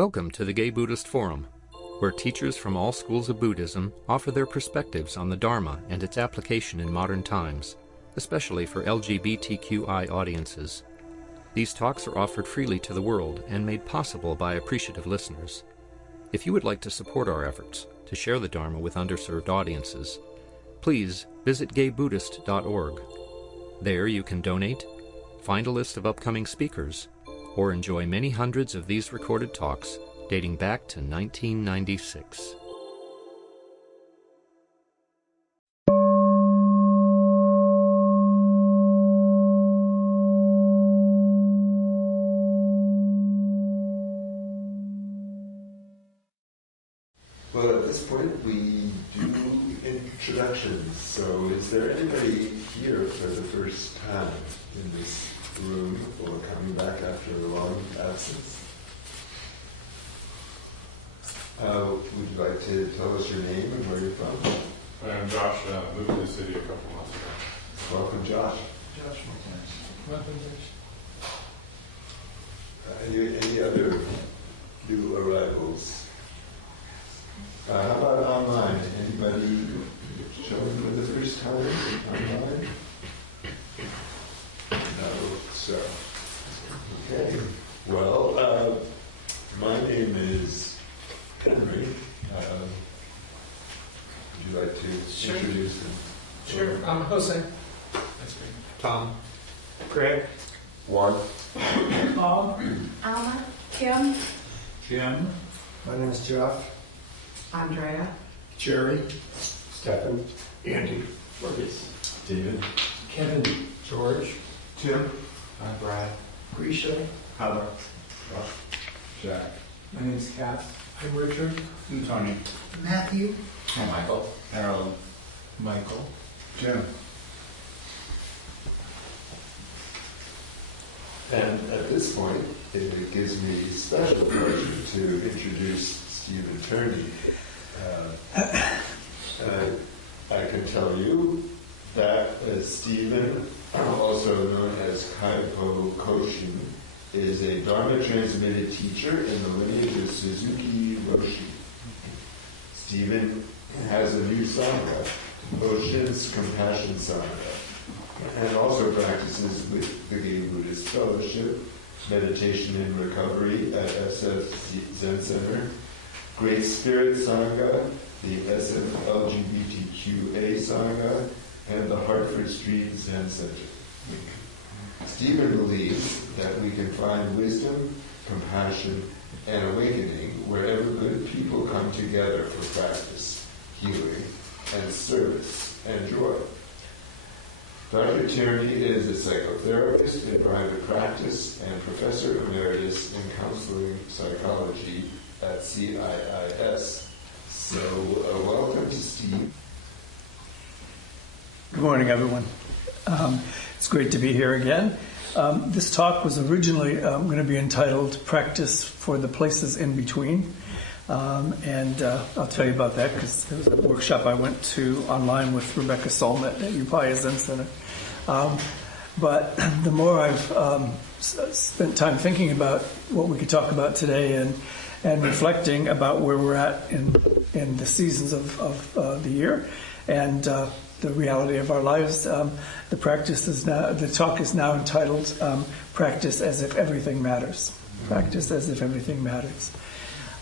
Welcome to the Gay Buddhist Forum, where teachers from all schools of Buddhism offer their perspectives on the Dharma and its application in modern times, especially for LGBTQI audiences. These talks are offered freely to the world and made possible by appreciative listeners. If you would like to support our efforts to share the Dharma with underserved audiences, please visit gaybuddhist.org. There you can donate, find a list of upcoming speakers, or enjoy many hundreds of these recorded talks dating back to 1996. Well, at this point we do introductions. So is there anybody here for the first time in this room or coming back after a long absence? Would you like to tell us your name and where you're from? I'm Josh, moved to the city a couple months ago. Welcome, Josh. Josh Welcome, Any other new arrivals? How about online? Anybody showing for the first time online? No, so. Okay. Well, my name is Tierney. Would you like to introduce him? Sure. I'm Jose. Tom. Greg. Juan. Paul. Alma. Kim. Jim. My name is Jeff. Andrea. Jerry. Stephen. Andy. Marcus. David. Kevin. George. Tim. Brad. Grisha. Heather. Jack. My name is Kath. I'm Richard. And Tony. Matthew. Hi, Michael. Harold. Michael. Jim. And at this point, it gives me special pleasure to introduce Stephen Tierney. I can tell you that Stephen, also known as Kaipo Koshin, is a Dharma transmitted teacher in the lineage of Suzuki Roshi. Stephen has a new Sangha, Koshin's Compassion Sangha, and also practices with the Gay Buddhist Fellowship, meditation and recovery at SF Zen Center, Great Spirit Sangha, the SF LGBTQIA Sangha, and the Hartford Street Zen Center. Stephen believes that we can find wisdom, compassion, and awakening wherever good people come together for practice, healing, and service and joy. Dr. Tierney is a psychotherapist in private practice and professor emeritus in counseling psychology at CIIS. So, welcome to Steve. Good morning, everyone. It's great to be here again. This talk was originally going to be entitled Practice for the Places in Between. And I'll tell you about that because there was a workshop I went to online with Rebecca Solnit at Upaya Zen Center. But the more I've spent time thinking about what we could talk about today and reflecting about where we're at in the seasons of the year and the reality of our lives, the talk is now entitled Practice as if Everything Matters. Practice as if everything matters.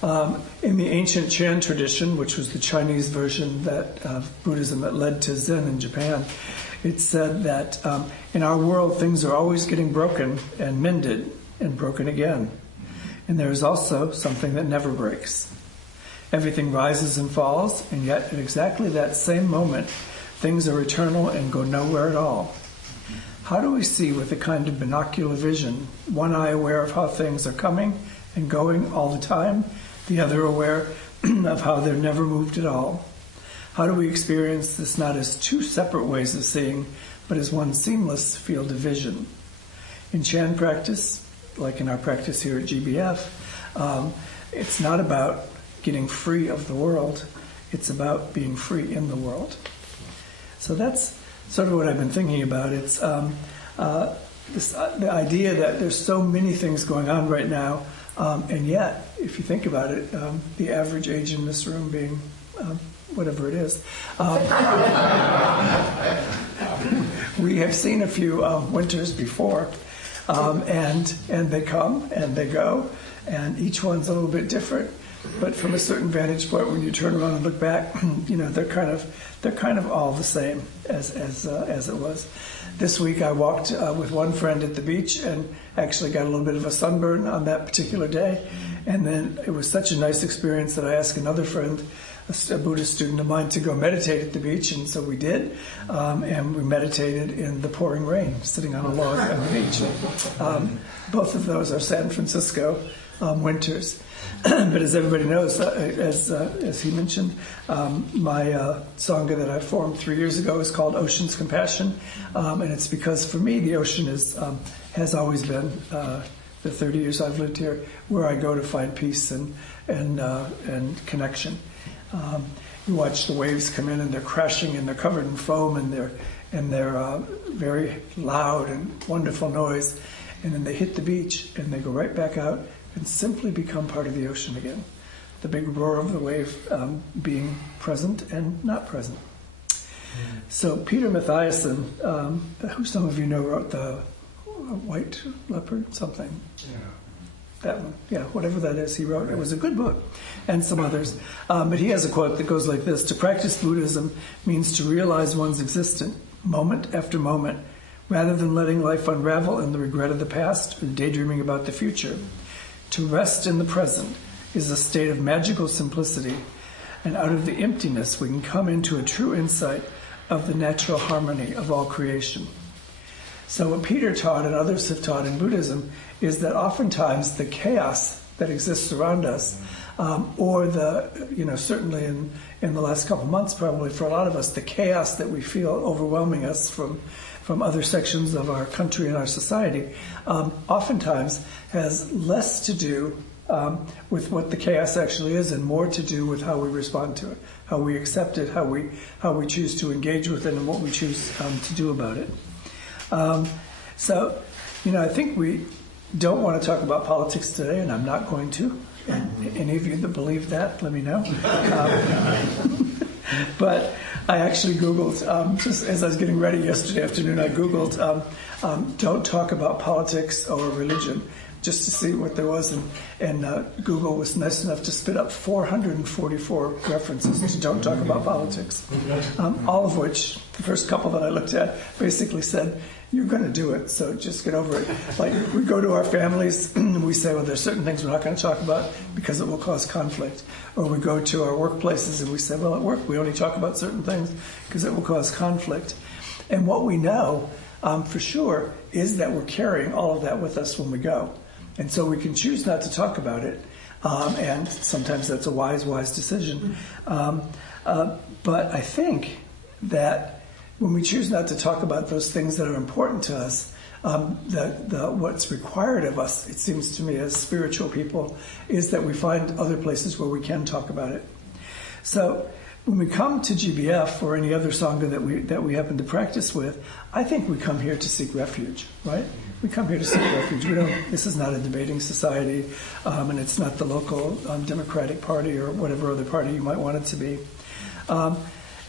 In the ancient Chan tradition, which was the Chinese version of Buddhism that led to Zen in Japan, it said that in our world things are always getting broken and mended and broken again. And there is also something that never breaks. Everything rises and falls, and yet at exactly that same moment, things are eternal and go nowhere at all. How do we see with a kind of binocular vision, one eye aware of how things are coming and going all the time, the other aware of how they're never moved at all? How do we experience this not as two separate ways of seeing, but as one seamless field of vision? In Chan practice, like in our practice here at GBF, it's not about getting free of the world, it's about being free in the world. So that's sort of what I've been thinking about. It's the idea that there's so many things going on right now And yet, if you think about it, the average age in this room being whatever it is, we have seen a few winters before, and they come and they go, and each one's a little bit different. But from a certain vantage point, when you turn around and look back, they're kind of all the same as it was. This week, I walked with one friend at the beach and actually got a little bit of a sunburn on that particular day. And then it was such a nice experience that I asked another friend, a Buddhist student of mine, to go meditate at the beach, and so we did. And we meditated in the pouring rain, sitting on a log on the beach. Both of those are San Francisco winters. But as everybody knows, as he mentioned, my Sangha that I formed 3 years ago is called Ocean's Compassion, and it's because for me the ocean has always been the 30 years I've lived here where I go to find peace and connection. You watch the waves come in and they're crashing and they're covered in foam and they're very loud and wonderful noise, and then they hit the beach and they go right back out and simply become part of the ocean again. The big roar of the wave being present and not present. So Peter Mathiasson, who some of you know wrote the White Leopard something. Yeah. That one, yeah, whatever that is, he wrote. It was a good book, and some others. But he has a quote that goes like this: "To practice Buddhism means to realize one's existence moment after moment, rather than letting life unravel in the regret of the past or daydreaming about the future. To rest in the present is a state of magical simplicity, and out of the emptiness we can come into a true insight of the natural harmony of all creation." So what Peter taught and others have taught in Buddhism is that oftentimes the chaos that exists around us, or certainly in the last couple of months, probably for a lot of us, the chaos that we feel overwhelming us from other sections of our country and our society, oftentimes has less to do with what the chaos actually is and more to do with how we respond to it, how we accept it, how we choose to engage with it, and what we choose to do about it. I think we don't want to talk about politics today, and I'm not going to. And any of you that believe that, let me know. But I actually Googled, just as I was getting ready yesterday afternoon, I Googled, don't talk about politics or religion, just to see what there was. And Google was nice enough to spit up 444 references to don't talk about politics. All of which, the first couple that I looked at, basically said, you're going to do it, so just get over it. Like, we go to our families and we say, well, there's certain things we're not going to talk about because it will cause conflict. Or we go to our workplaces and we say, well, at work we only talk about certain things because it will cause conflict. And what we know for sure is that we're carrying all of that with us when we go. And so we can choose not to talk about it, and sometimes that's a wise decision. But I think that when we choose not to talk about those things that are important to us, what's required of us, it seems to me, as spiritual people, is that we find other places where we can talk about it. So when we come to GBF or any other Sangha that we happen to practice with, I think we come here to seek refuge, right? We come here to seek refuge. This is not a debating society, and it's not the local Democratic Party or whatever other party you might want it to be.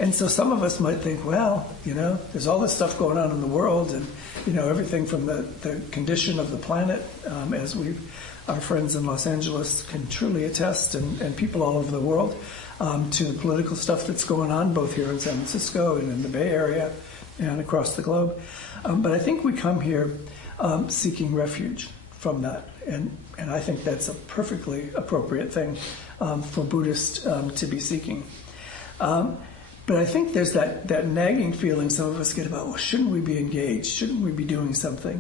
And so some of us might think, well, there's all this stuff going on in the world, and everything from the condition of the planet, as our friends in Los Angeles can truly attest, and people all over the world, to the political stuff that's going on, both here in San Francisco and in the Bay Area and across the globe. But I think we come here seeking refuge from that, and I think that's a perfectly appropriate thing for Buddhists to be seeking. But I think there's that nagging feeling some of us get about, well, shouldn't we be engaged? Shouldn't we be doing something?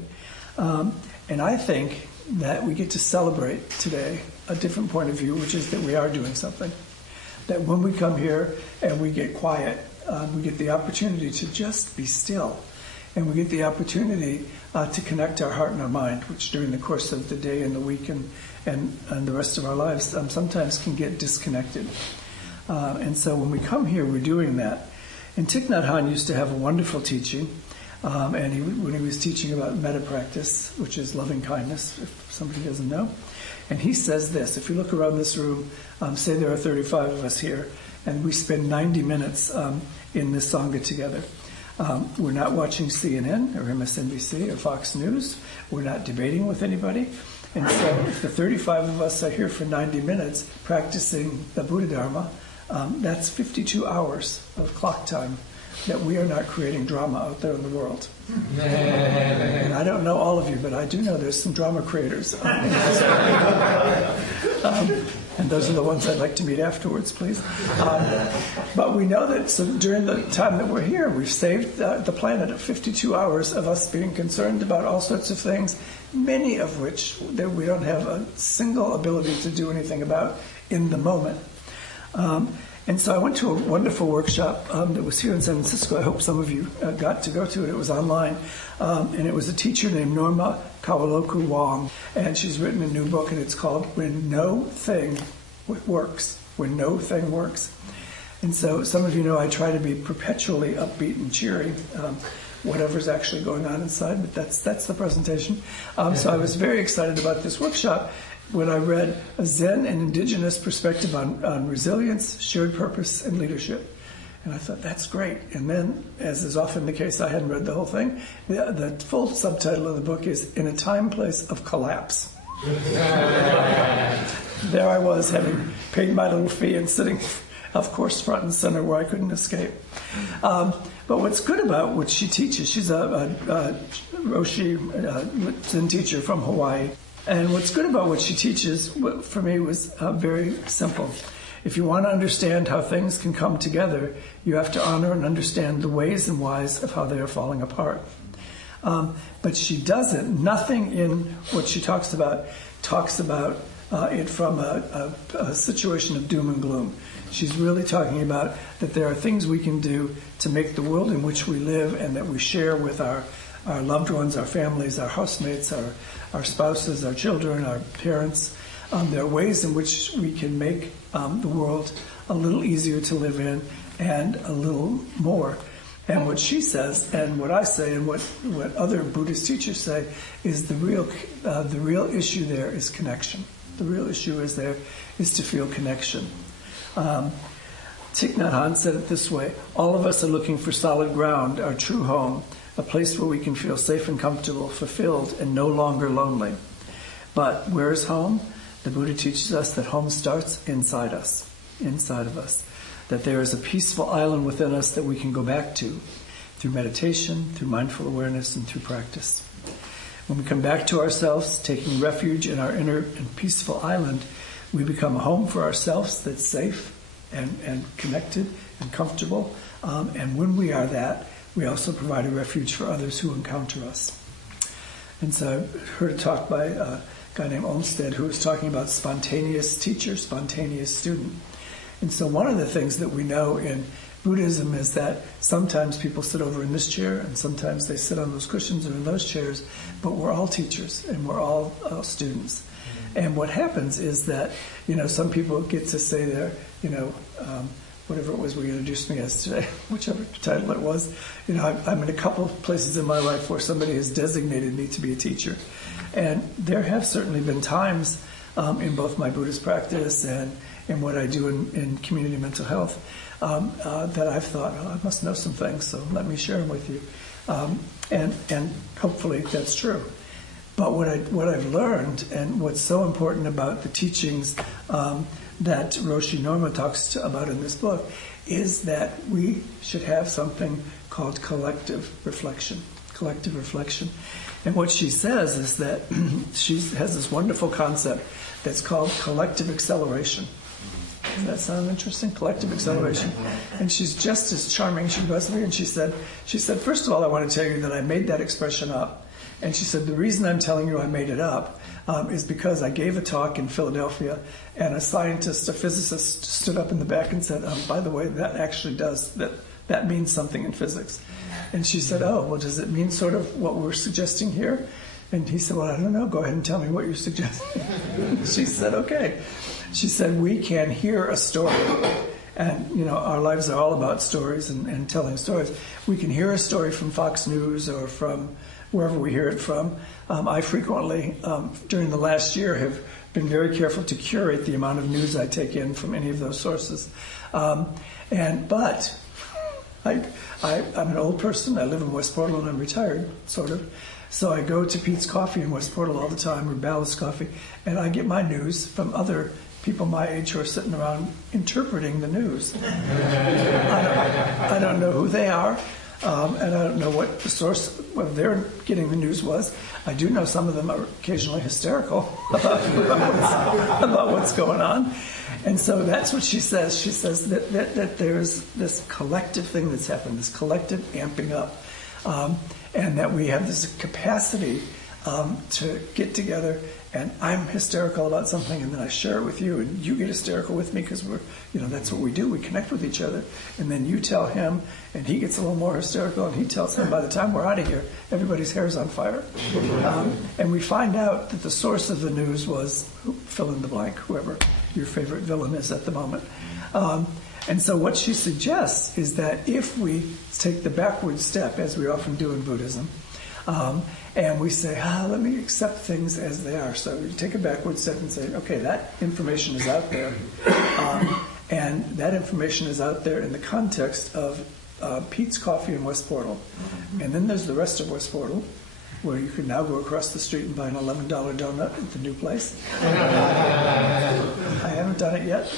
And I think that we get to celebrate today a different point of view, which is that we are doing something. That when we come here and we get quiet, we get the opportunity to just be still. And we get the opportunity to connect our heart and our mind, which during the course of the day and the week and the rest of our lives sometimes can get disconnected. And so when we come here, we're doing that. And Thich Nhat Hanh used to have a wonderful teaching, and when he was teaching about metta practice, which is loving kindness, if somebody doesn't know, And he says this, if you look around this room, say there are 35 of us here, and we spend 90 minutes in this Sangha together. We're not watching CNN or MSNBC or Fox News. We're not debating with anybody. And so if the 35 of us are here for 90 minutes practicing the Buddha Dharma, that's 52 hours of clock time that we are not creating drama out there in the world. And I don't know all of you, but I do know there's some drama creators. And those are the ones I'd like to meet afterwards, please. But we know that during the time that we're here, we've saved the planet of 52 hours of us being concerned about all sorts of things, many of which that we don't have a single ability to do anything about in the moment. And so I went to a wonderful workshop that was here in San Francisco. I hope some of you got to go to it. It was online. And it was a teacher named Norma Kawaloku Wong. And she's written a new book, and it's called When No Thing Works. When No Thing Works. And so some of you know I try to be perpetually upbeat and cheery, whatever's actually going on inside. But that's the presentation. So I was very excited about this workshop when I read a Zen and indigenous perspective on resilience, shared purpose, and leadership. And I thought, that's great. And then, as is often the case, I hadn't read the whole thing. The full subtitle of the book is In a Time, Place of Collapse. There I was, having paid my little fee and sitting, of course, front and center where I couldn't escape. But what's good about what she teaches, she's a Roshi Zen teacher from Hawaii. And what's good about what she teaches, for me, was very simple. If you want to understand how things can come together, you have to honor and understand the ways and whys of how they are falling apart. But she doesn't. Nothing in what she talks about it from a situation of doom and gloom. She's really talking about that there are things we can do to make the world in which we live and that we share with our loved ones, our families, our housemates, our spouses, our children, our parents. There are ways in which we can make the world a little easier to live in and a little more. And what she says, and what I say, and what other Buddhist teachers say, is the real issue there is connection. The real issue is to feel connection. Thich Nhat Hanh said it this way: all of us are looking for solid ground, our true home, a place where we can feel safe and comfortable, fulfilled, and no longer lonely. But where is home? The Buddha teaches us that home starts inside us, inside of us. That there is a peaceful island within us that we can go back to through meditation, through mindful awareness, and through practice. When we come back to ourselves, taking refuge in our inner and peaceful island, we become a home for ourselves that's safe and connected and comfortable. And when we are that, we also provide a refuge for others who encounter us. And so I heard a talk by a guy named Olmsted who was talking about spontaneous teacher, spontaneous student. And so one of the things that we know in Buddhism is that sometimes people sit over in this chair and sometimes they sit on those cushions or in those chairs, but we're all teachers and we're all students. And what happens is that, some people get to say their, whatever it was we introduced me as today, whichever title it was, I'm in a couple of places in my life where somebody has designated me to be a teacher. And there have certainly been times in both my Buddhist practice and in what I do in community mental health that I've thought, I must know some things, so let me share them with you. And hopefully that's true. But what I've learned, and what's so important about the teachings that Roshi Norma talks about in this book, is that we should have something called collective reflection. Collective reflection. And what she says is that she has this wonderful concept that's called collective acceleration. Does that sound interesting? Collective acceleration. And she's just as charming as she was to me. And she said, first of all, I want to tell you that I made that expression up. And she said, the reason I'm telling you I made it up is because I gave a talk in Philadelphia, and a physicist stood up in the back and said, by the way, that actually that means something in physics. And she said, oh, well, does it mean sort of what we're suggesting here? And he said, well, I don't know. Go ahead and tell me what you're suggesting. She said, okay. She said, we can hear a story. And, our lives are all about stories and telling stories. We can hear a story from Fox News or from wherever we hear it from. I frequently, during the last year, have been very careful to curate the amount of news I take in from any of those sources. But I'm an old person. I live in West Portal and I'm retired, sort of. So I go to Pete's Coffee in West Portal all the time, or Ballast Coffee, and I get my news from other people my age who are sitting around interpreting the news. I don't know who they are, and I don't know what the source, whether they're getting the news was. I do know some of them are occasionally hysterical about what's going on. And so that's what she says. She says that there's this collective thing that's happened, this collective amping up, and that we have this capacity to get together, and I'm hysterical about something, and then I share it with you, and you get hysterical with me because that's what we do. We connect with each other, and then you tell him, and he gets a little more hysterical, and he tells him. By the time we're out of here, everybody's hair's on fire, and we find out that the source of the news was fill in the blank, whoever your favorite villain is at the moment. And so what she suggests is that if we take the backward step, as we often do in Buddhism, and we say, let me accept things as they are. So you take a backward step and say, okay, that information is out there. And that information is out there in the context of Pete's Coffee in West Portal. And then there's the rest of West Portal, where you can now go across the street and buy an $11 donut at the new place. I haven't done it yet.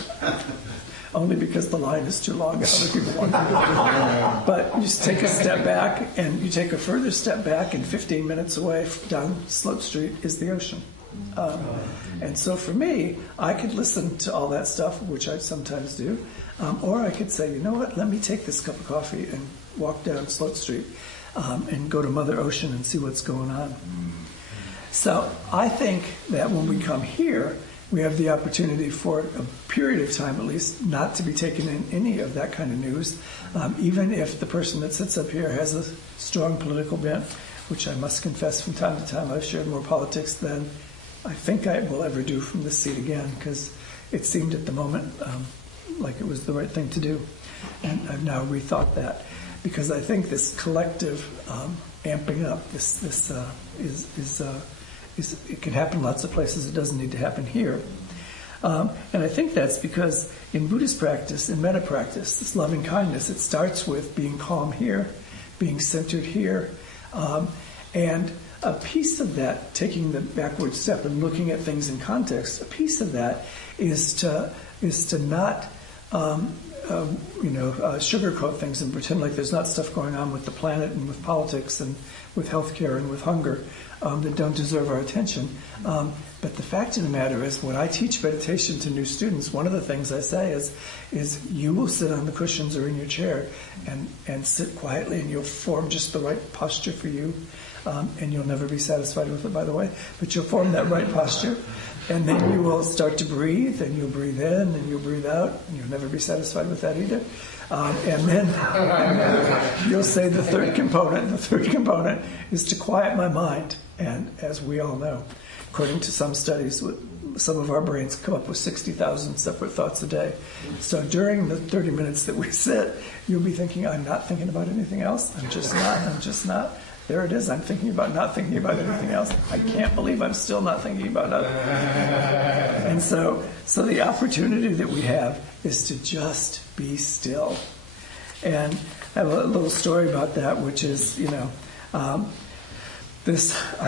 Only because the line is too long. Other people want to do it. But you just take a step back, and you take a further step back, and 15 minutes away down Slope Street is the ocean. And so for me, I could listen to all that stuff, which I sometimes do, or I could say, you know what, let me take this cup of coffee and walk down Slope Street and go to Mother Ocean and see what's going on. So I think that when we come here, we have the opportunity for a period of time, at least, not to be taken in any of that kind of news, even if the person that sits up here has a strong political bent, which I must confess from time to time I've shared more politics than I think I will ever do from this seat again, because it seemed at the moment like it was the right thing to do. And I've now rethought that, because I think this collective amping up, it can happen lots of places. It doesn't need to happen here. And I think that's because in Buddhist practice, in metta practice, this loving kindness, it starts with being calm here, being centered here. And a piece of that, taking the backward step and looking at things in context, a piece of that is to not sugarcoat things and pretend like there's not stuff going on with the planet and with politics and with healthcare and with hunger that don't deserve our attention. But the fact of the matter is, when I teach meditation to new students, one of the things I say is you will sit on the cushions or in your chair and sit quietly, and you'll form just the right posture for you. And you'll never be satisfied with it, by the way, but you'll form that right posture. And then you will start to breathe, and you'll breathe in, and you'll breathe out, and you'll never be satisfied with that either. And then you'll say the third component is to quiet my mind. And as we all know, according to some studies, some of our brains come up with 60,000 separate thoughts a day. So during the 30 minutes that we sit, you'll be thinking, I'm not thinking about anything else. I'm just not. There it is. I'm thinking about not thinking about anything else. I can't believe I'm still not thinking about it. And so the opportunity that we have is to just be still. And I have a little story about that, which is, I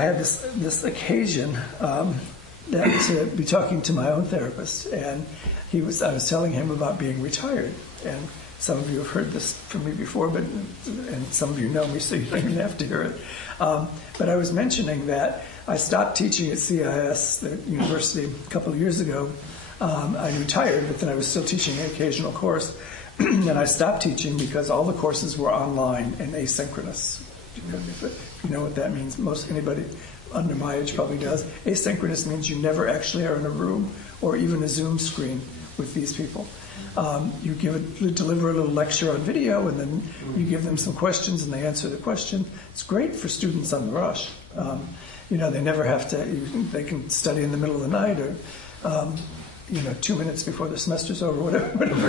had this occasion that to be talking to my own therapist, and I was telling him about being retired, and some of you have heard this from me before, and some of you know me, so you don't even have to hear it. But I was mentioning that I stopped teaching at CIS, the university, a couple of years ago. I retired, but then I was still teaching an occasional course. And I stopped teaching because all the courses were online and asynchronous. You know what that means? Anybody under my age probably does. Asynchronous means you never actually are in a room or even a Zoom screen with these people. You deliver a little lecture on video, and then you give them some questions, and they answer the question. It's great for students on the rush. They never have to. They can study in the middle of the night, or 2 minutes before the semester's over, whatever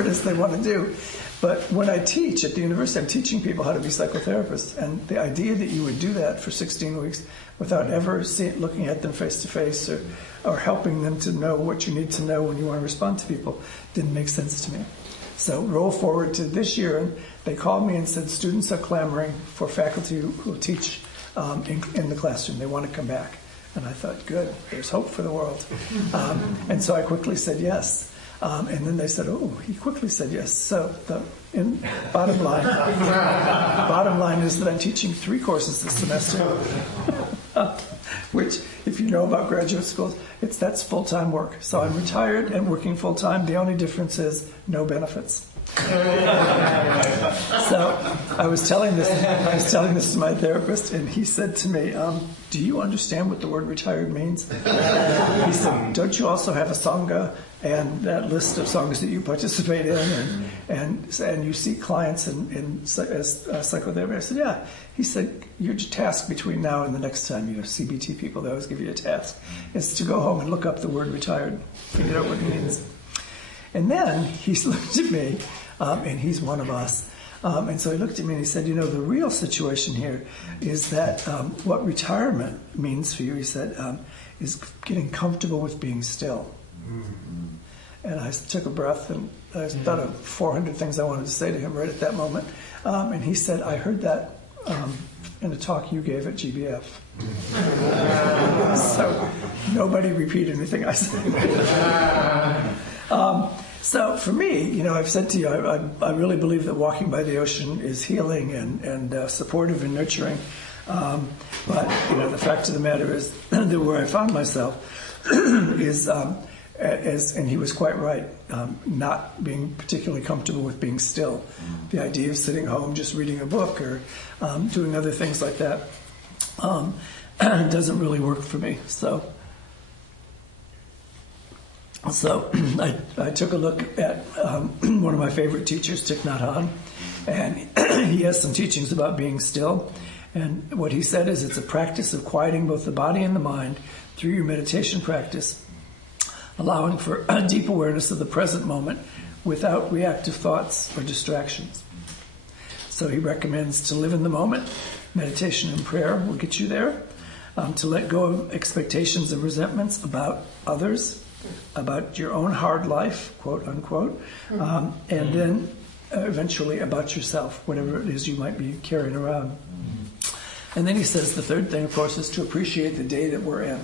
it is they want to do. But when I teach at the university, I'm teaching people how to be psychotherapists. And the idea that you would do that for 16 weeks without ever looking at them face to face or helping them to know what you need to know when you want to respond to people didn't make sense to me. So roll forward to this year, and they called me and said students are clamoring for faculty who teach in the classroom. They want to come back. And I thought, good, there's hope for the world. And so I quickly said yes. And then they said, oh, he quickly said yes. So bottom line is that I'm teaching 3 courses this semester, which, if you know about graduate schools, that's full-time work. So I'm retired and working full-time. The only difference is no benefits. So I was telling this to my therapist, and he said to me, do you understand what the word retired means? He said, don't you also have a Sangha and that list of songs that you participate in and you see clients as psychotherapy? I said, yeah. He said, your task between now and the next time you have CBT people, they always give you a task, is to go home and look up the word retired, figure out what it means. And then he looked at me, and he's one of us. And so he looked at me and he said, the real situation here is that what retirement means for you, he said, is getting comfortable with being still. And I took a breath, and I thought of 400 things I wanted to say to him right at that moment. And he said, I heard that in a talk you gave at GBF. So nobody repeated anything I said. So for me, I've said to you, I really believe that walking by the ocean is healing and supportive and nurturing. But the fact of the matter is that where I found myself is, and he was quite right, not being particularly comfortable with being still. The idea of sitting home just reading a book or doing other things like that doesn't really work for me. So I took a look at one of my favorite teachers, Thich Nhat Hanh, and he has some teachings about being still. And what he said is it's a practice of quieting both the body and the mind through your meditation practice, allowing for a deep awareness of the present moment without reactive thoughts or distractions. So he recommends to live in the moment. Meditation and prayer will get you there. To let go of expectations and resentments about others, about your own hard life, quote unquote, and then eventually about yourself, whatever it is you might be carrying around. And then he says the third thing, of course, is to appreciate the day that we're in.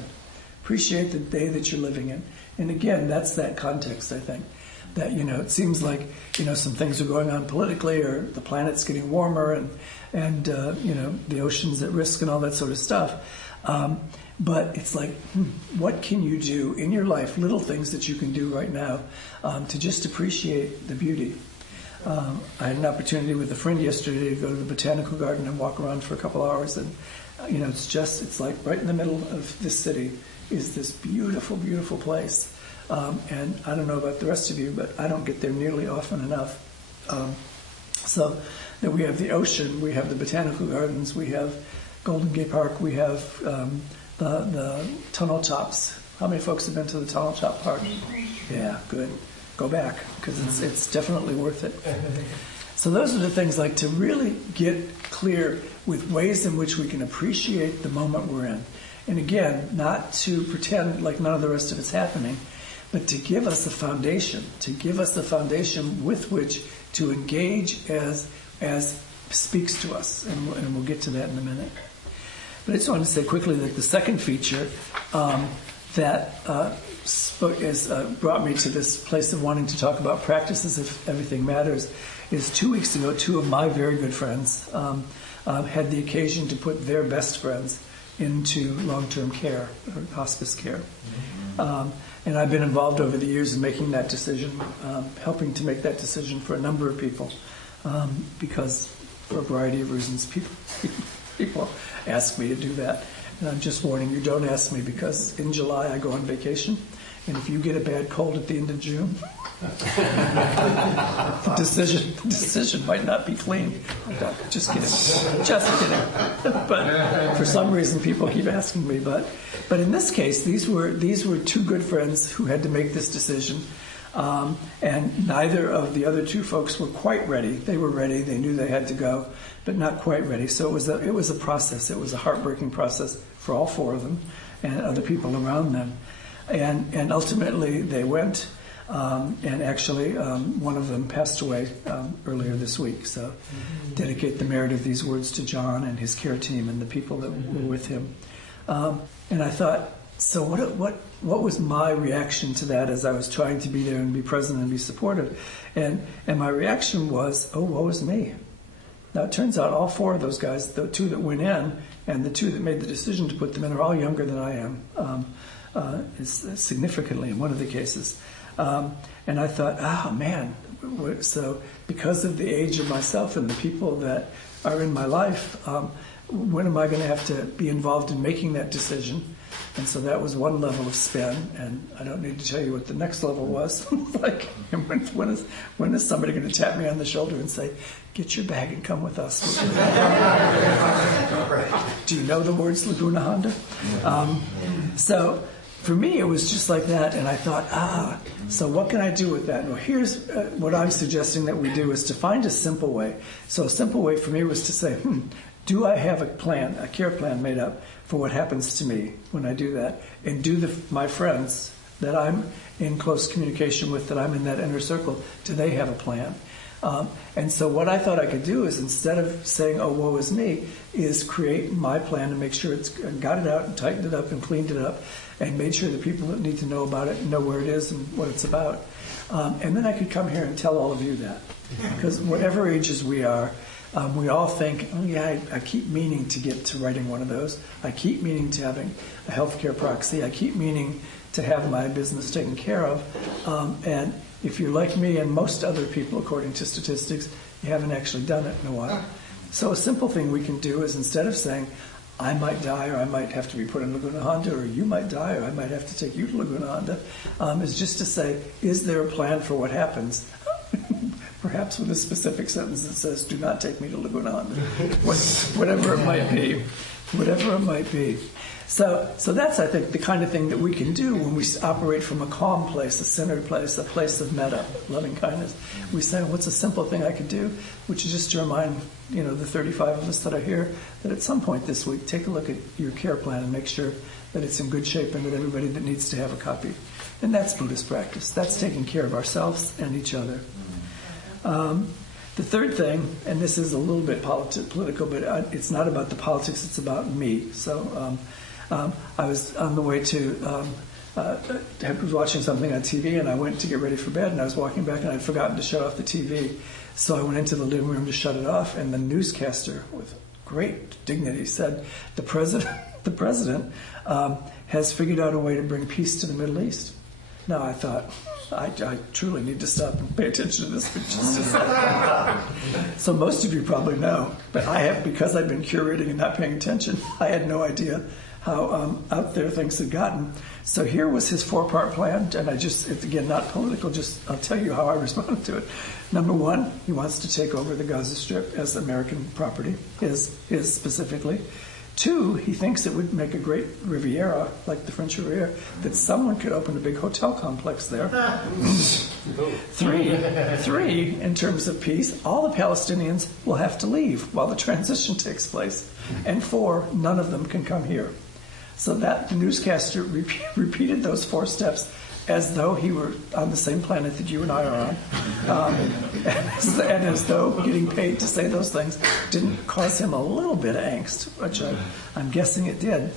Appreciate the day that you're living in. And again, that's that context, I think. That, it seems like, some things are going on politically, or the planet's getting warmer, and the ocean's at risk and all that sort of stuff. But it's like, what can you do in your life, little things that you can do right now to just appreciate the beauty. I had an opportunity with a friend yesterday to go to the botanical garden and walk around for a couple hours, and it's like right in the middle of this city is this beautiful, beautiful place. And I don't know about the rest of you, but I don't get there nearly often enough. So that we have the ocean, we have the botanical gardens, we have Golden Gate Park, we have the tunnel tops. How many folks have been to the tunnel top park? Yeah, good. Go back, because it's definitely worth it. So those are the things, like to really get clear with ways in which we can appreciate the moment we're in. And again, not to pretend like none of the rest of it's happening, but to give us a foundation, with which to engage as speaks to us. And we'll get to that in a minute. But I just wanted to say quickly that the second feature that brought me to this place of wanting to talk about practices if everything matters is 2 weeks ago, 2 of my very good friends had the occasion to put their best friends into long-term care or hospice care. And I've been involved over the years in making that decision, helping to make that decision for a number of people, because for a variety of reasons people ask me to do that. And I'm just warning you, don't ask me, because in July I go on vacation, And if you get a bad cold at the end of June, the decision might not be clean. Just kidding. Just kidding. But for some reason, people keep asking me. But in this case, these were two good friends who had to make this decision. And neither of the other two folks were quite ready. They were ready. They knew they had to go, but not quite ready. So it was a process. It was a heartbreaking process for all four of them and other people around them. And ultimately they went. And actually, one of them passed away earlier this week. So dedicate the merit of these words to John and his care team and the people that were with him. And I thought, so what was my reaction to that as I was trying to be there and be present and be supportive? And my reaction was, oh, woe is me. Now, it turns out all four of those guys, the two that went in and the two that made the decision to put them in, are all younger than I am, significantly in one of the cases. And I thought, oh, man, so because of the age of myself and the people that are in my life, when am I going to have to be involved in making that decision? And so that was one level of spin, and I don't need to tell you what the next level was. Like, when is somebody going to tap me on the shoulder and say, get your bag and come with us? Do you know the words Laguna Honda? So for me, it was just like that, and I thought, so what can I do with that? Well, here's what I'm suggesting that we do is to find a simple way. So a simple way for me was to say, do I have a plan, a care plan made up for what happens to me when I do that? And do my friends that I'm in close communication with, that I'm in that inner circle, do they have a plan? And so what I thought I could do is, instead of saying, oh, woe is me, is create my plan and make sure it's got it out and tightened it up and cleaned it up and made sure the people that need to know about it know where it is and what it's about. And then I could come here and tell all of you that. Because whatever ages we are, we all think, oh yeah, I keep meaning to get to writing one of those. I keep meaning to having a healthcare proxy. I keep meaning to have my business taken care of. And if you're like me and most other people, according to statistics, you haven't actually done it in a while. So a simple thing we can do is, instead of saying, I might die, or I might have to be put in Laguna Honda, or you might die, or I might have to take you to Laguna Honda, is just to say, is there a plan for what happens? Perhaps with a specific sentence that says, do not take me to Laguna Honda. Whatever it might be. Whatever it might be. So that's, I think, the kind of thing that we can do when we operate from a calm place, a centered place, a place of metta, loving kindness. We say, what's a simple thing I could do? Which is just to remind, the 35 of us that are here, that at some point this week, take a look at your care plan and make sure that it's in good shape and that everybody that needs to have a copy. And that's Buddhist practice. That's taking care of ourselves and each other. The third thing, and this is a little bit political, but it's not about the politics, it's about me. So I was on the way to, I was watching something on TV, and I went to get ready for bed, and I was walking back, and I'd forgotten to shut off the TV. So I went into the living room to shut it off, and the newscaster, with great dignity, said, the president has figured out a way to bring peace to the Middle East. Now I thought, I truly need to stop and pay attention to this for just a second. So most of you probably know, but I have, because I've been curating and not paying attention, I had no idea how out there things had gotten. So here was his 4-part plan, and it's again, not political, just I'll tell you how I responded to it. Number one, he wants to take over the Gaza Strip as American property, his specifically. 2, he thinks it would make a great Riviera, like the French Riviera, that someone could open a big hotel complex there. 3, in terms of peace, all the Palestinians will have to leave while the transition takes place. And 4, none of them can come here. So that newscaster repeated those 4 steps as though he were on the same planet that you and I are on. And as though getting paid to say those things didn't cause him a little bit of angst, which I'm guessing it did.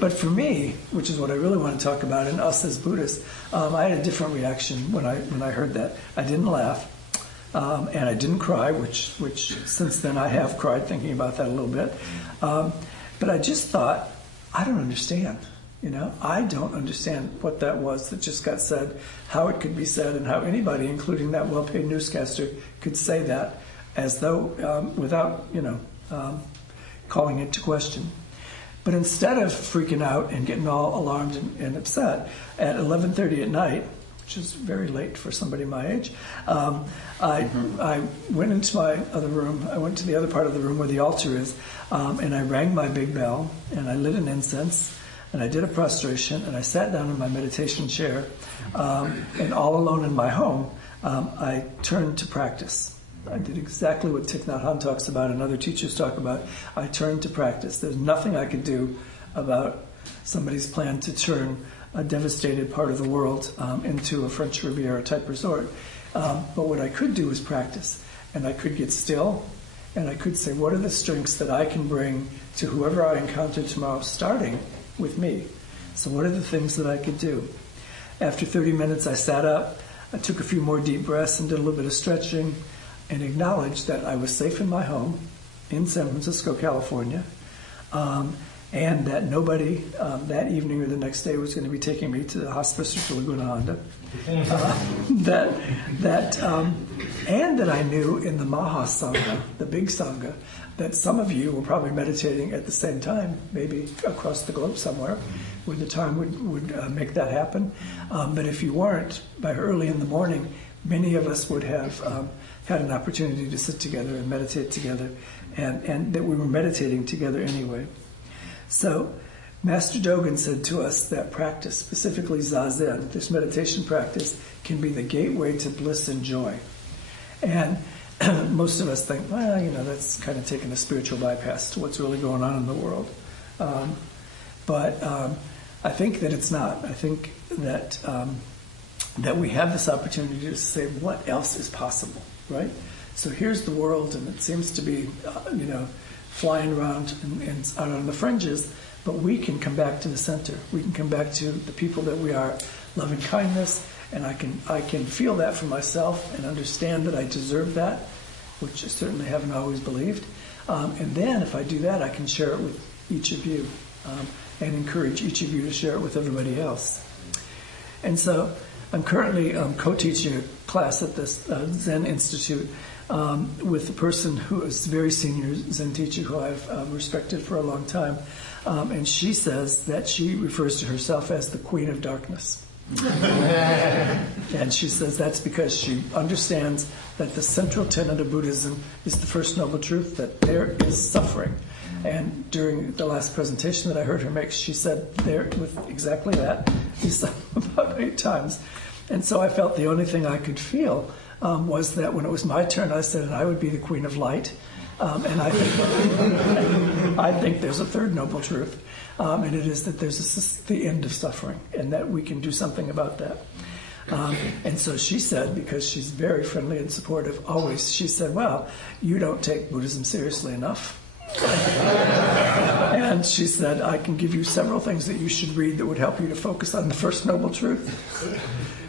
But for me, which is what I really want to talk about, and us as Buddhists, I had a different reaction when I heard that. I didn't laugh, and I didn't cry, which since then I have cried thinking about that a little bit. But I just thought, I don't understand. I don't understand what that was that just got said, how it could be said, and how anybody, including that well-paid newscaster, could say that as though without, calling it to question. But instead of freaking out and getting all alarmed and upset, at 11:30 at night, which is very late for somebody my age, I went into my other room. I went to the other part of the room where the altar is, and I rang my big bell, and I lit an incense, and I did a prostration, and I sat down in my meditation chair, and all alone in my home, I turned to practice. I did exactly what Thich Nhat Hanh talks about and other teachers talk about. I turned to practice. There's nothing I could do about somebody's plan to turn a devastated part of the world into a French Riviera type resort. But what I could do was practice. And I could get still, and I could say, what are the strengths that I can bring to whoever I encounter tomorrow, starting with me? So what are the things that I could do? After 30 minutes, I sat up, I took a few more deep breaths and did a little bit of stretching, and acknowledged that I was safe in my home in San Francisco, California, and that nobody that evening or the next day was going to be taking me to the hospice or to Laguna Honda. And that I knew in the Maha Sangha, the big Sangha, that some of you were probably meditating at the same time, maybe across the globe somewhere, when the time would make that happen. But if you weren't, by early in the morning, many of us would have had an opportunity to sit together and meditate together, and that we were meditating together anyway. So Master Dogen said to us that practice, specifically Zazen, this meditation practice, can be the gateway to bliss and joy. And most of us think, well, that's kind of taking a spiritual bypass to what's really going on in the world. But I think that it's not. I think that that we have this opportunity to say, what else is possible, right? So here's the world, and it seems to be, flying around and out on the fringes, but we can come back to the center. We can come back to the people that we are, loving kindness, and I can feel that for myself and understand that I deserve that, which I certainly haven't always believed. And then if I do that, I can share it with each of you and encourage each of you to share it with everybody else. And so I'm currently co-teaching a class at this Zen Institute with a person who is a very senior Zen teacher who I've respected for a long time. And she says that she refers to herself as the Queen of Darkness. And she says that's because she understands that the central tenet of Buddhism is the First Noble Truth, that there is suffering. And during the last presentation that I heard her make, she said there with exactly that, about 8 times. And so I felt the only thing I could feel was that when it was my turn, I said I would be the Queen of Light. And I think there's a third noble truth, and it is that there's the end of suffering, and that we can do something about that. And so she said, because she's very friendly and supportive, always, she said, well, you don't take Buddhism seriously enough. And she said, I can give you several things that you should read that would help you to focus on the First Noble Truth.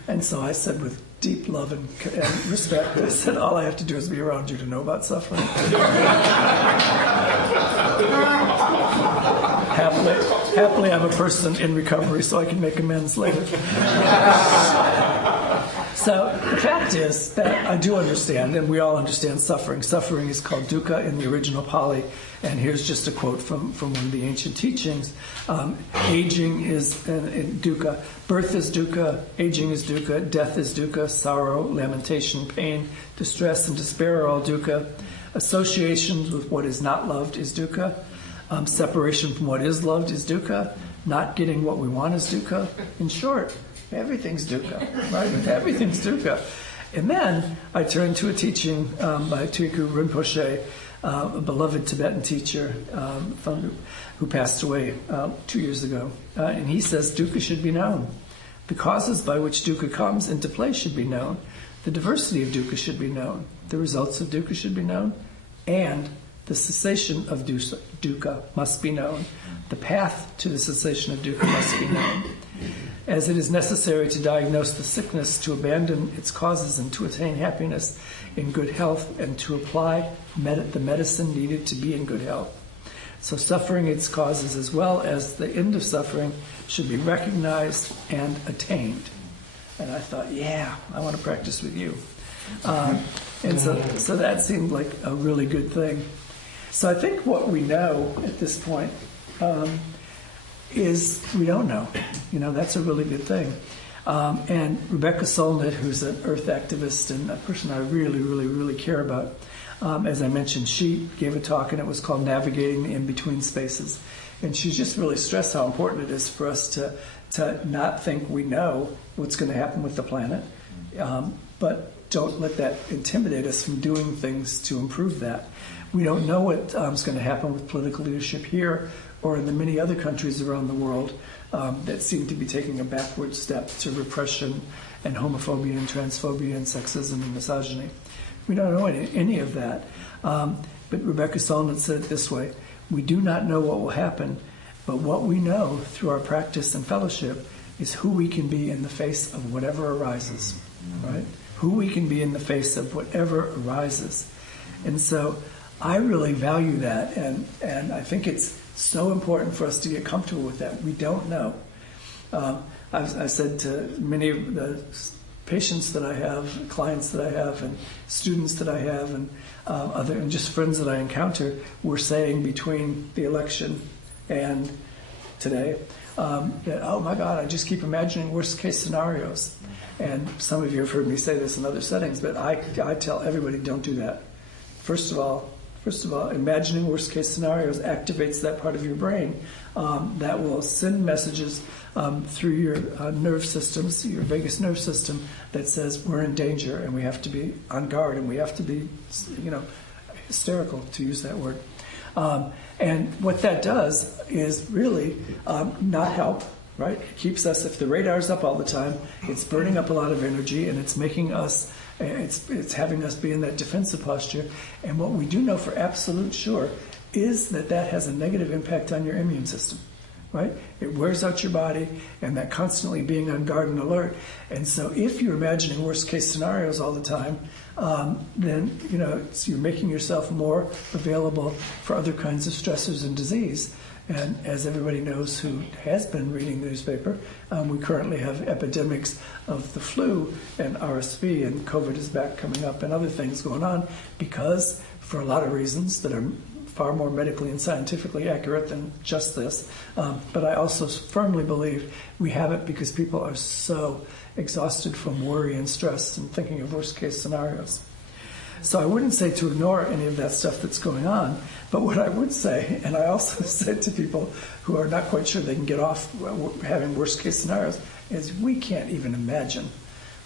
And so I said, with deep love and respect, I said, all I have to do is be around you to know about suffering. Happily, I'm a person in recovery, so I can make amends later. So the fact is that I do understand, and we all understand suffering. Suffering is called dukkha in the original Pali, and here's just a quote from one of the ancient teachings. Aging is dukkha, birth is dukkha, aging is dukkha, death is dukkha, sorrow, lamentation, pain, distress, and despair are all dukkha. Associations with what is not loved is dukkha. Separation from what is loved is dukkha. Not getting what we want is dukkha. In short, everything's dukkha, right? Everything's dukkha. And then I turned to a teaching by Tuiku Rinpoche, a beloved Tibetan teacher who passed away 2 years ago. And he says dukkha should be known. The causes by which dukkha comes into play should be known. The diversity of dukkha should be known. The results of dukkha should be known. And the cessation of dukkha must be known. The path to the cessation of dukkha must be known. As it is necessary to diagnose the sickness, to abandon its causes, and to attain happiness in good health, and to apply the medicine needed to be in good health. So suffering, its causes, as well as the end of suffering, should be recognized and attained. And I thought, yeah, I want to practice with you. And so that seemed like a really good thing. So I think what we know at this point is we don't know. That's a really good thing. And Rebecca Solnit, who's an earth activist and a person I really, really, really care about, as I mentioned, she gave a talk and it was called Navigating the In-Between Spaces. And she just really stressed how important it is for us to not think we know what's going to happen with the planet, but don't let that intimidate us from doing things to improve that. We don't know what's going to happen with political leadership here or in the many other countries around the world that seem to be taking a backward step to repression and homophobia and transphobia and sexism and misogyny. We don't know any of that. But Rebecca Solnit said it this way: we do not know what will happen, but what we know through our practice and fellowship is who we can be in the face of whatever arises, right? Who we can be in the face of whatever arises. And so I really value that, and I think it's so important for us to get comfortable with that. We don't know. I said to many of the patients that I have, clients that I have, and students that I have, and just friends that I encounter, were saying between the election and today that, oh my God, I just keep imagining worst case scenarios. And some of you have heard me say this in other settings, but I tell everybody, don't do that. First of all, imagining worst case scenarios activates that part of your brain that will send messages through your nerve systems, your vagus nerve system, that says we're in danger and we have to be on guard and we have to be, hysterical, to use that word. And what that does is really not help. Right? It keeps us, if the radar's up all the time, it's burning up a lot of energy and it's making us, it's having us be in that defensive posture. And what we do know for absolute sure is that has a negative impact on your immune system, right? It wears out your body, and that constantly being on guard and alert. And so if you're imagining worst case scenarios all the time, then, you're making yourself more available for other kinds of stressors and disease. And as everybody knows who has been reading the newspaper, we currently have epidemics of the flu and RSV, and COVID is back coming up, and other things going on, because for a lot of reasons that are far more medically and scientifically accurate than just this. But I also firmly believe we have it because people are so exhausted from worry and stress and thinking of worst case scenarios. So I wouldn't say to ignore any of that stuff that's going on, but what I would say, and I also said to people who are not quite sure they can get off having worst case scenarios, is we can't even imagine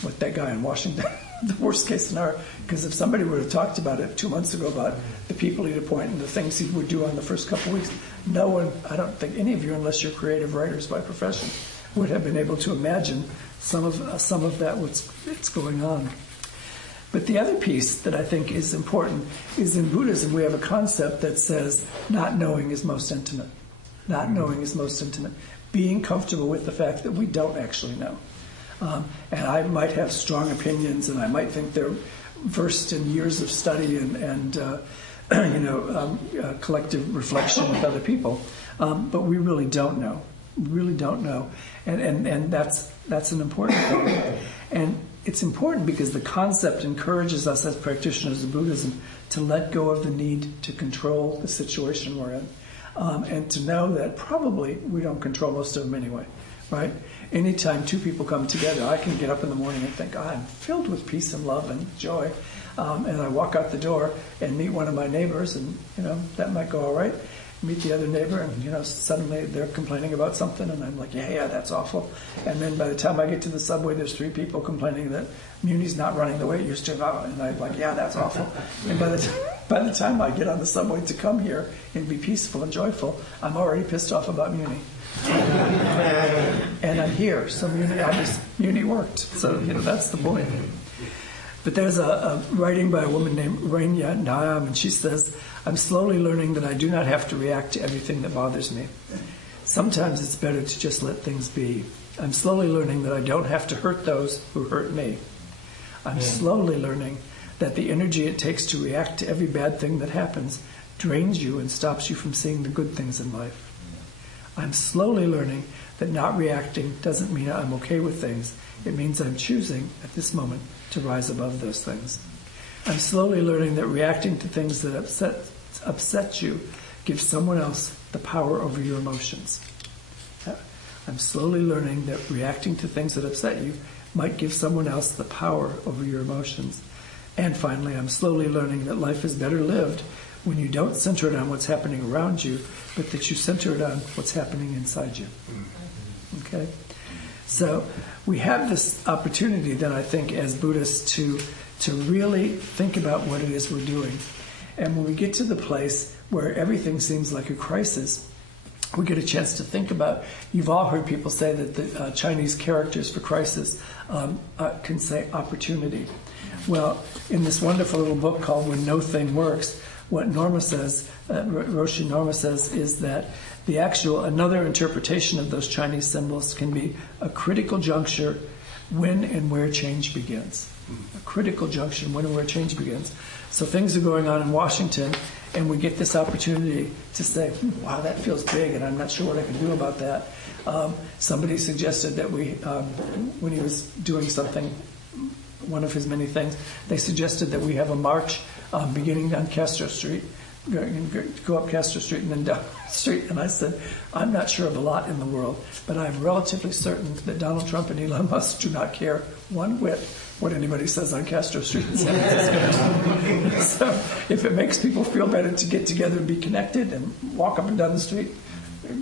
what that guy in Washington, the worst case scenario, because if somebody would have talked about it 2 months ago about the people he'd appoint and the things he would do on the first couple of weeks, no one, I don't think any of you, unless you're creative writers by profession, would have been able to imagine some of that what's going on. But the other piece that I think is important is in Buddhism we have a concept that says not knowing is most intimate. Not knowing is most intimate. Being comfortable with the fact that we don't actually know. And I might have strong opinions, and I might think they're versed in years of study and collective reflection with other people. But we really don't know. We really don't know. And that's an important thing. And it's important because the concept encourages us as practitioners of Buddhism to let go of the need to control the situation we're in, and to know that probably we don't control most of them anyway, right? Anytime two people come together, I can get up in the morning and think, I'm filled with peace and love and joy, and I walk out the door and meet one of my neighbors, and that might go all right. Meet the other neighbor, and suddenly they're complaining about something, and I'm like, yeah, that's awful. And then by the time I get to the subway, there's 3 people complaining that Muni's not running the way it used to, and I'm like, yeah, that's awful. And by the time I get on the subway to come here and be peaceful and joyful, I'm already pissed off about Muni. And I'm here, so Muni worked. So that's the point. But there's a writing by a woman named Rainya Naam, and she says, I'm slowly learning that I do not have to react to everything that bothers me. Sometimes it's better to just let things be. I'm slowly learning that I don't have to hurt those who hurt me. I'm slowly learning that the energy it takes to react to every bad thing that happens drains you and stops you from seeing the good things in life. I'm slowly learning that not reacting doesn't mean I'm okay with things. It means I'm choosing, at this moment, to rise above those things. I'm slowly learning that reacting to things that upset you gives someone else the power over your emotions. I'm slowly learning that reacting to things that upset you might give someone else the power over your emotions. And finally, I'm slowly learning that life is better lived when you don't center it on what's happening around you, but that you center it on what's happening inside you. Okay? So we have this opportunity then, I think, as Buddhists to really think about what it is we're doing. And when we get to the place where everything seems like a crisis, we get a chance to think about, you've all heard people say that the Chinese characters for crisis can say opportunity. Well, in this wonderful little book called When No Thing Works, what Norma says, Roshi Norma says, is that another interpretation of those Chinese symbols can be a critical juncture when and where change begins. A critical junction when and where change begins. So things are going on in Washington, and we get this opportunity to say, wow, that feels big, and I'm not sure what I can do about that. Somebody suggested that when he was doing something, one of his many things, they suggested that we have a march beginning on Castro Street, go up Castro Street and then down the street. And I said, I'm not sure of a lot in the world, but I'm relatively certain that Donald Trump and Elon Musk do not care one whit what anybody says on Castro Street in San Francisco. So if it makes people feel better to get together and be connected and walk up and down the street,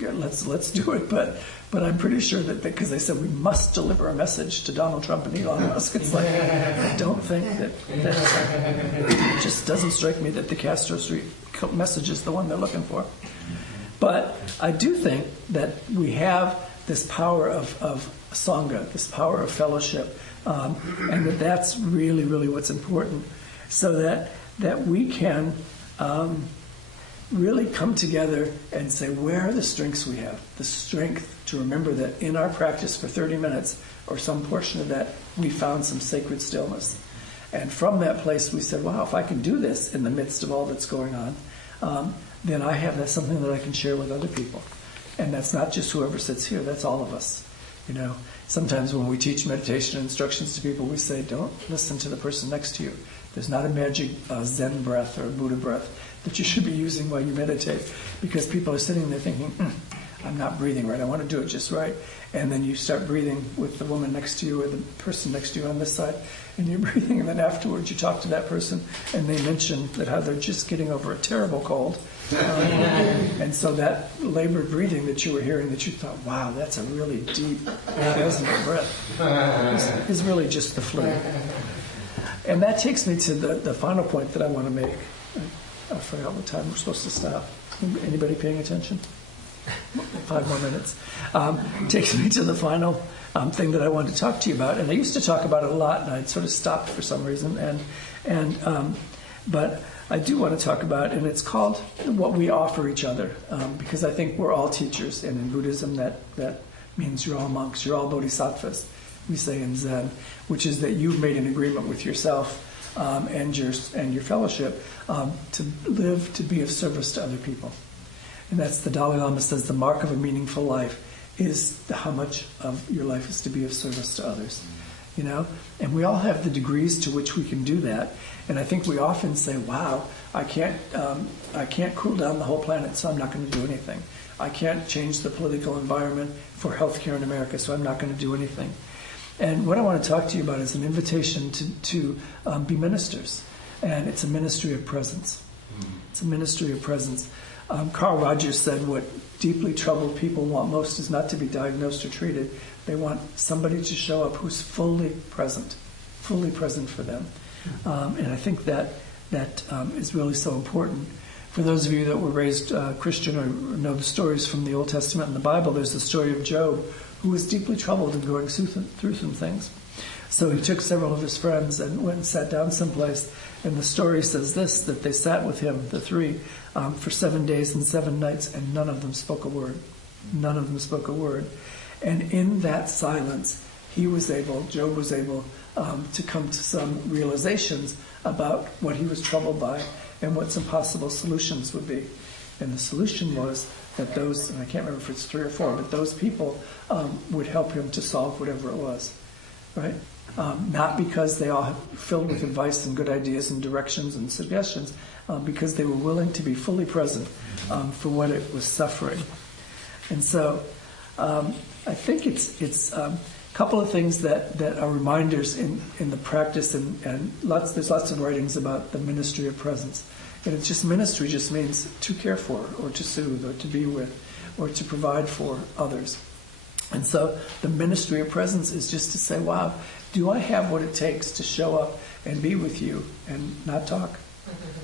let's do it. But I'm pretty sure that because they said we must deliver a message to Donald Trump and Elon Musk, it's like, I don't think that it just doesn't strike me that the Castro Street message is the one they're looking for. But I do think that we have this power of Sangha, this power of fellowship, and that's really, really what's important, so that we can really come together and say, where are the strengths we have? The strength to remember that in our practice for 30 minutes, or some portion of that, we found some sacred stillness. And from that place, we said, wow, if I can do this in the midst of all that's going on, then that's something that I can share with other people. And that's not just whoever sits here, that's all of us. Sometimes when we teach meditation instructions to people, we say, don't listen to the person next to you. There's not a magic Zen breath or Buddha breath that you should be using while you meditate, because people are sitting there thinking, I'm not breathing right, I want to do it just right. And then you start breathing with the woman next to you or the person next to you on this side, and you're breathing, and then afterwards you talk to that person, and they mention that how they're just getting over a terrible cold. And so that labored breathing that you were hearing, that you thought, wow, that's a really deep, resonant breath, is really just the flu. And that takes me to the final point that I want to make. I forgot what time we're supposed to stop. Anybody paying attention? 5 more minutes. Takes me to the final thing that I wanted to talk to you about. And I used to talk about it a lot, and I'd sort of stopped for some reason. But I do want to talk about it, and it's called what we offer each other, because I think we're all teachers, and in Buddhism that means you're all monks, you're all bodhisattvas, we say in Zen, which is that you've made an agreement with yourself and your fellowship to live to be of service to other people. And that's, the Dalai Lama says, the mark of a meaningful life is how much of your life is to be of service to others. And we all have the degrees to which we can do that. And I think we often say, wow, I can't cool down the whole planet, so I'm not going to do anything. I can't change the political environment for healthcare in America, so I'm not going to do anything. And what I want to talk to you about is an invitation to be ministers. And it's a ministry of presence. It's a ministry of presence. Carl Rogers said what deeply troubled people want most is not to be diagnosed or treated. They want somebody to show up who's fully present for them. And I think that is really so important. For those of you that were raised Christian or know the stories from the Old Testament and the Bible, there's the story of Job, who was deeply troubled and going through some things. So he took several of his friends and went and sat down someplace. And the story says this, that they sat with him, the three, for 7 days and 7 nights, and none of them spoke a word. None of them spoke a word. And in that silence, Job was able to come to some realizations about what he was troubled by and what some possible solutions would be. And the solution was that those, and I can't remember if it's 3 or 4, but those people would help him to solve whatever it was, right? Not because they all filled with advice and good ideas and directions and suggestions, because they were willing to be fully present for what it was suffering. And so I think it's a couple of things that are reminders in the practice, and there's lots of writings about the ministry of presence. And it's just ministry just means to care for, or to soothe, or to be with, or to provide for others. And so the ministry of presence is just to say, wow, do I have what it takes to show up and be with you and not talk?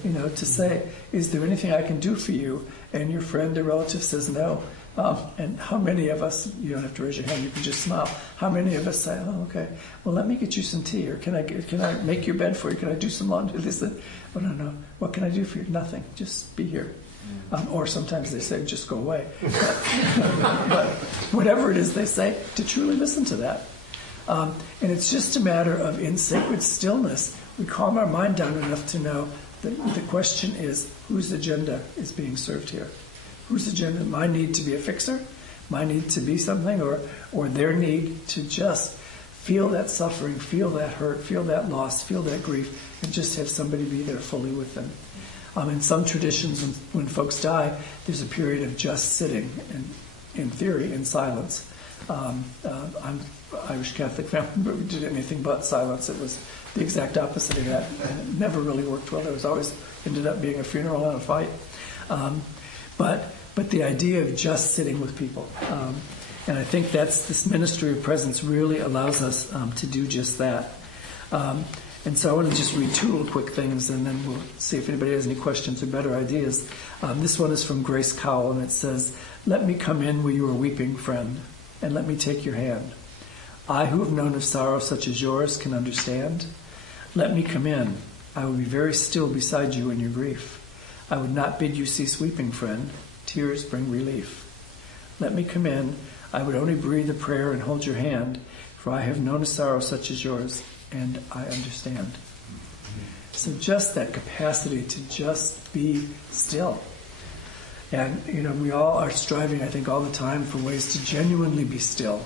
To say, is there anything I can do for you? And your friend or relative says no. And how many of us, you don't have to raise your hand, you can just smile. How many of us say, oh, okay, well, let me get you some tea, or can I make your bed for you? Can I do some laundry? They said, well, no, what can I do for you? Nothing, just be here. Or sometimes they say, just go away. But whatever it is they say, to truly listen to that. And it's just a matter of, in sacred stillness, we calm our mind down enough to know that the question is, whose agenda is being served here? Whose agenda? My need to be a fixer? My need to be something? Or their need to just feel that suffering, feel that hurt, feel that loss, feel that grief, and just have somebody be there fully with them. In some traditions, when folks die, there's a period of just sitting, and in theory, in silence. I'm Irish Catholic family, but we did anything but silence. It was the exact opposite of that, and it never really worked well. There was always ended up being a funeral and a fight. But the idea of just sitting with people, and I think this ministry of presence really allows us to do just that. And so I want to just read two little quick things, and then we'll see if anybody has any questions or better ideas. This one is from Grace Cowell, and it says, "Let me come in where you are weeping, friend, and let me take your hand. I who have known of sorrow such as yours can understand. Let me come in. I will be very still beside you in your grief. I would not bid you cease weeping, friend. Tears bring relief. Let me come in. I would only breathe a prayer and hold your hand, for I have known a sorrow such as yours, and I understand." So just that capacity to just be still. And, we all are striving, I think, all the time for ways to genuinely be still.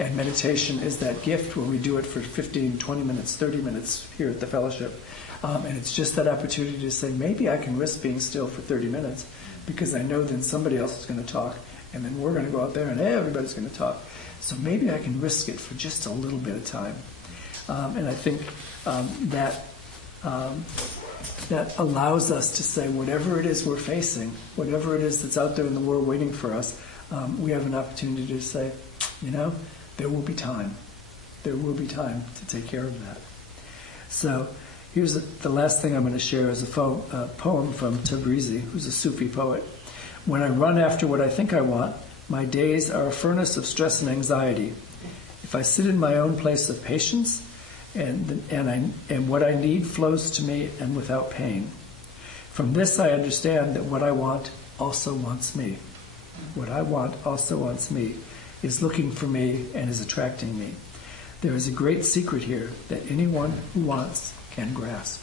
And meditation is that gift where we do it for 15, 20 minutes, 30 minutes here at the fellowship. And it's just that opportunity to say, maybe I can risk being still for 30 minutes because I know then somebody else is going to talk, and then we're going to go out there and everybody's going to talk. So maybe I can risk it for just a little bit of time. And I think that allows us to say whatever it is we're facing, whatever it is that's out there in the world waiting for us, we have an opportunity to say, there will be time. There will be time to take care of that. So here's the last thing I'm going to share is a poem from Tabrizi, who's a Sufi poet. "When I run after what I think I want, my days are a furnace of stress and anxiety. If I sit in my own place of patience, and what I need flows to me and without pain. From this I understand that what I want also wants me. What I want also wants me, is looking for me and is attracting me. There is a great secret here that anyone who wants can grasp."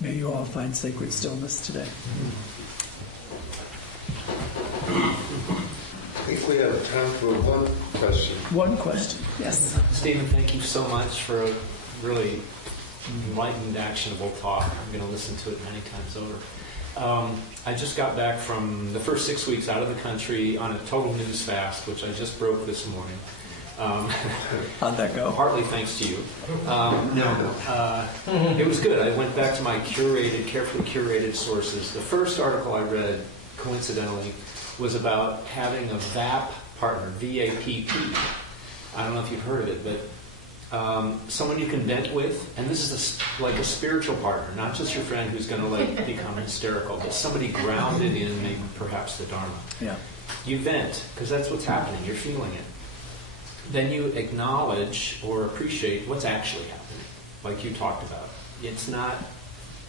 May you all find sacred stillness today. I think we have time for one question. One question, yes. Stephen, thank you so much for a really enlightened, actionable talk. I'm going to listen to it many times over. I just got back from the first 6 weeks out of the country on a total news fast, which I just broke this morning. How'd that go? Partly thanks to you. It was good. I went back to my carefully curated sources. The first article I read, coincidentally, was about having a VAP partner, V-A-P-P. I don't know if you've heard of it, but someone you can vent with, and this is like a spiritual partner, not just your friend who's going to become hysterical, but somebody grounded in maybe perhaps the Dharma. Yeah. You vent, because that's what's happening. You're feeling it. Then you acknowledge or appreciate what's actually happening, like you talked about. It's not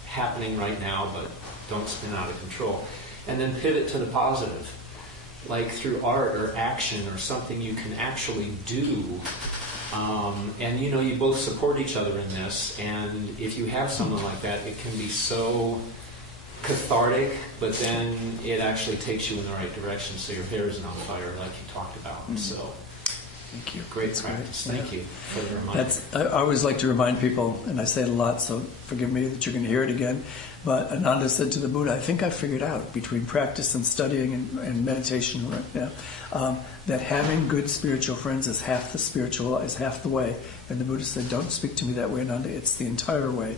happening right now, but don't spin out of control. And then pivot to the positive, like through art or action or something you can actually do. And you both support each other in this, and if you have someone like that, it can be so cathartic, but then it actually takes you in the right direction, so your hair isn't on fire like you talked about. Mm-hmm. So thank you. Great practice. Thank you for the reminder. I always like to remind people, and I say it a lot, so forgive me that you're going to hear it again, But Ananda said to the Buddha, I think I figured out between practice and studying and meditation right now, that having good spiritual friends is half the way. And the Buddha said, don't speak to me that way, Ananda. It's the entire way.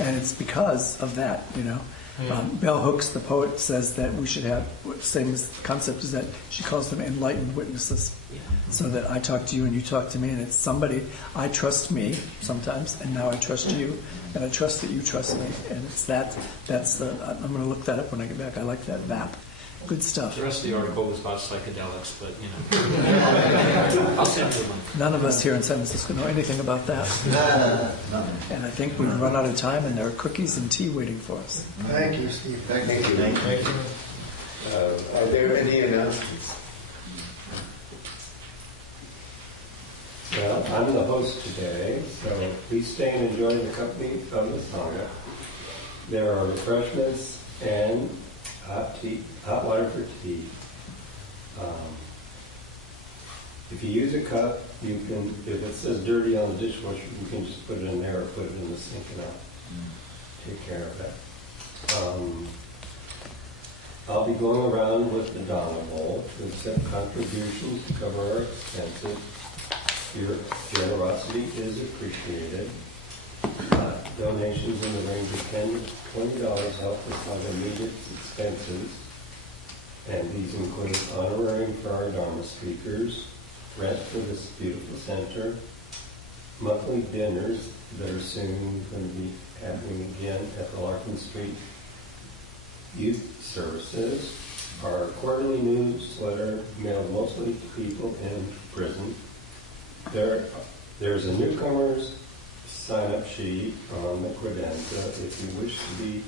And it's because of that, Bell Hooks, the poet, says that we should have, same concept is that she calls them enlightened witnesses. So that I talk to you and you talk to me, and it's somebody, I trust me sometimes, and now I trust you, and I trust that you trust me. And it's that's I'm going to look that up when I get back. I like that VAP. Good stuff. The rest of the article was about psychedelics, but I'll send you one. None of us here in San Francisco know anything about that. And I think we've run out of time, and there are cookies and tea waiting for us. Thank you, Steve. Thank you. Are there any announcements? Well, I'm the host today, so please stay and enjoy the company of the Sangha. There are refreshments and hot water for tea. If you use a cup, you can, if it says dirty on the dishwasher, you can just put it in there or put it in the sink and I'll take care of that. I'll be going around with the Dharma bowl to accept contributions to cover our expenses. Your generosity is appreciated. Donations in the range of $10 to $20 help us fund immediate expenses, and these include honorarium for our Dharma speakers, rent for this beautiful center, monthly dinners that are soon going to be happening again at the Larkin Street, youth services, our quarterly newsletter mailed mostly to people in prison. There's a newcomer's sign-up sheet on the credenza if you wish to be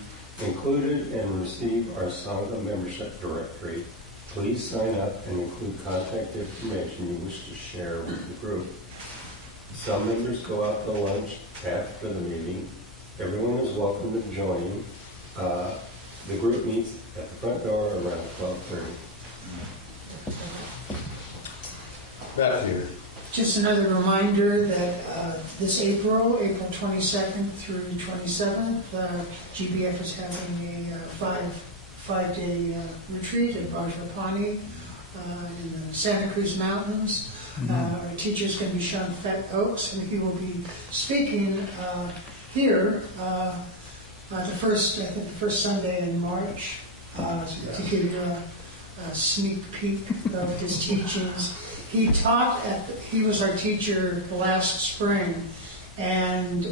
included and receive our Sangha membership directory. Please sign up and include contact information you wish to share with the group. Some members go out to lunch after the meeting. Everyone is welcome to join. The group meets at the front door around 12:30. Matthew. Just another reminder that this April 22nd through 27th, GBF is having a five-day retreat at Rajapani in the Santa Cruz Mountains. Our teacher is going to be Sean Oaks, and he will be speaking here the first Sunday in March to give you a sneak peek of his teachings. He was our teacher last spring, and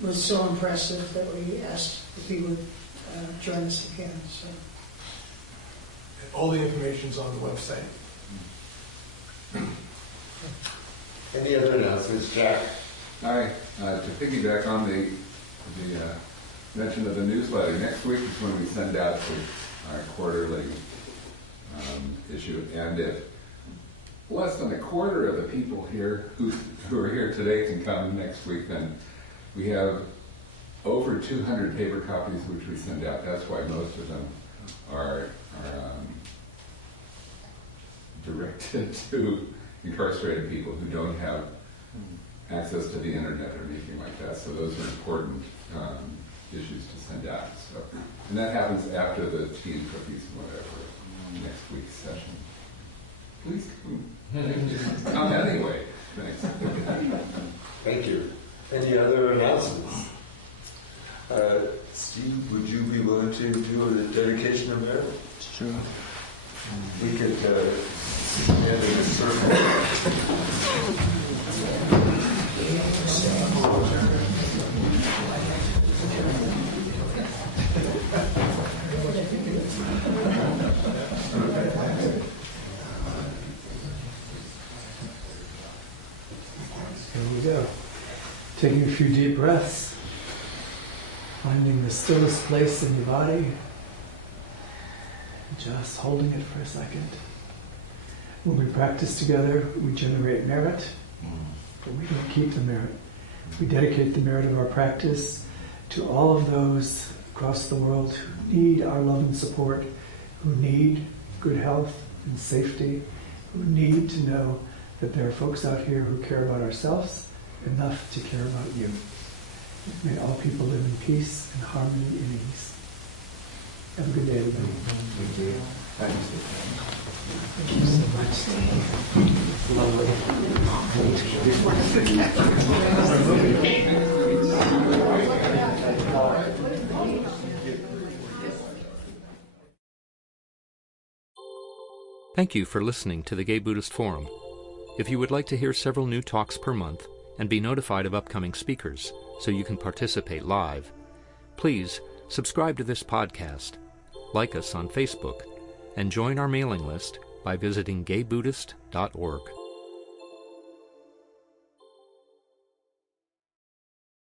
was so impressive that we asked if he would join us again. So, all the information's on the website. Any other announcements, Jack? Hi. To piggyback on the mention of the newsletter, next week is when we send out our quarterly issue, and if less than a quarter of the people here who are here today can come next week, then we have over 200 paper copies which we send out. That's why most of them are directed to incarcerated people who don't have access to the internet or anything like that. So those are important issues to send out. So, and that happens after the tea and cookies and whatever next week's session. Please come anyway. Thanks. Thank you. Any other announcements? Steve, would you be willing to do a dedication of merit? Sure. We could stand in a circle. Here we go. Taking a few deep breaths, finding the stillest place in your body, just holding it for a second. When we practice together, we generate merit, but we don't keep the merit. We dedicate the merit of our practice to all of those across the world who need our love and support, who need good health and safety, who need to know that there are folks out here who care about ourselves enough to care about you. May all people live in peace and harmony and ease. Have a good day, everybody. Thank you. Thanks. Thank you so much, Steve. Thank you for listening to the Gay Buddhist Forum. If you would like to hear several new talks per month and be notified of upcoming speakers so you can participate live, please subscribe to this podcast, like us on Facebook, and join our mailing list by visiting gaybuddhist.org.